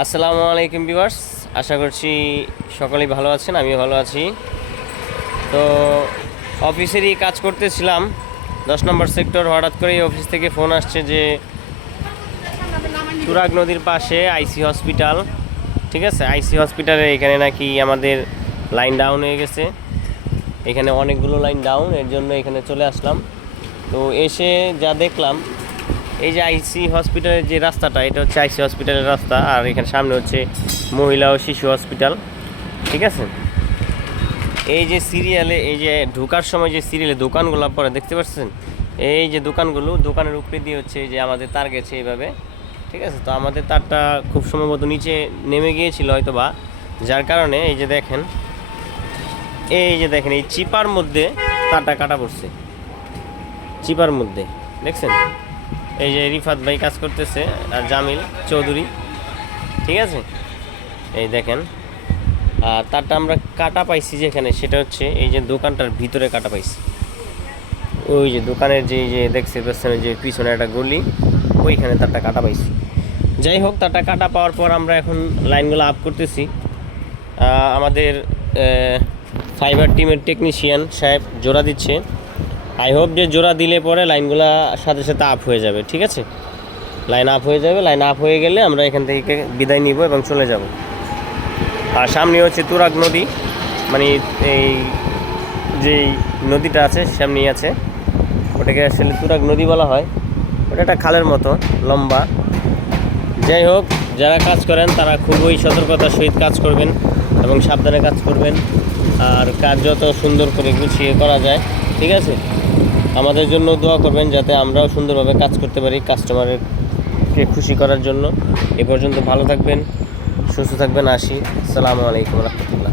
আসসালামু আলাইকুম ভিউয়ার্স, আশা করছি সকলেই ভালো আছেন। আমিও ভালো আছি। তো অফিসেরই কাজ করতেছিলাম 10 নম্বর সেক্টর। হঠাৎ করেই অফিস থেকে ফোন আসছে যে তুরাগ নদীর পাশে আইসি হসপিটাল, ঠিক আছে, আইসি হসপিটালে এখানে নাকি আমাদের লাইন ডাউন হয়ে গেছে। এখানে অনেকগুলো লাইন ডাউন, এর জন্য এখানে চলে আসলাম। তো এসে যা দেখলাম, এই যে আইসি হসপিটালের যে রাস্তাটা, এটা হচ্ছে আইসি হসপিটালের রাস্তা, আর এখানে সামনে হচ্ছে মহিলা ও শিশু হসপিটাল, ঠিক আছে। এই যে সিরিয়ালে, এই যে ঢোকার সময় যে সিরিয়ালে দোকানগুলো পরে দেখতে পাচ্ছেন, এই যে দোকানগুলো, দোকানের উপরে দিয়ে হচ্ছে যে আমাদের তার গেছে এইভাবে, ঠিক আছে। তো আমাদের তারটা খুব সম্ভবত নিচে নেমে গিয়েছিল হয়তো বা, যার কারণে এই যে দেখেন, এই চিপার মধ্যে তারটা কাটা পড়ছে, চিপার মধ্যে দেখছেন। এই যে রিফাত ভাই কাজ করতেছে আর জামিল চৌধুরী, ঠিক আছে। এই দেখেন, আর তারটা আমরা কাটা পাইছি যেখানে, সেটা হচ্ছে এই যে দোকানটার ভিতরে কাটা পাইছি। ওই যে দোকানের যে দেখতে পাচ্ছেন, যে পিছনে একটা গলি, ওইখানে তারটা কাটা পাইছি। যাই হোক, তারটা কাটা পাওয়ার পর আমরা এখন লাইনগুলো আপ করতেছি। আমাদের ফাইবার টিমের টেকনিশিয়ান সাহেব জোড়া দিচ্ছে। আই হোপ যে জোড়া দিলে পরে লাইনগুলো সাথে সাথে আপ হয়ে যাবে, ঠিক আছে। লাইন আপ হয়ে যাবে, লাইন আপ হয়ে গেলে আমরা এখান থেকে বিদায় নিব এবং চলে যাব। আর সামনে হচ্ছে তুরাগ নদী, মানে এই যেই নদীটা আছে সামনেই আছে, ওটাকে আসলে তুরাগ নদী বলা হয়। ওটা একটা খালের মতো লম্বা। যাই হোক, যারা কাজ করেন তারা খুবই সতর্কতার সহিত কাজ করবেন এবং সাবধানে কাজ করবেন, আর কাজ যত সুন্দর করে গুছিয়ে করা যায়, ঠিক আছে। আমাদের জন্য দোয়া করবেন যাতে আমরাও সুন্দরভাবে কাজ করতে পারি কাস্টমারকে খুশি করার জন্য। এ পর্যন্ত ভালো থাকবেন, সুস্থ থাকবেন। আসি। আসসালামু আলাইকুম রহমতুল্লাহ।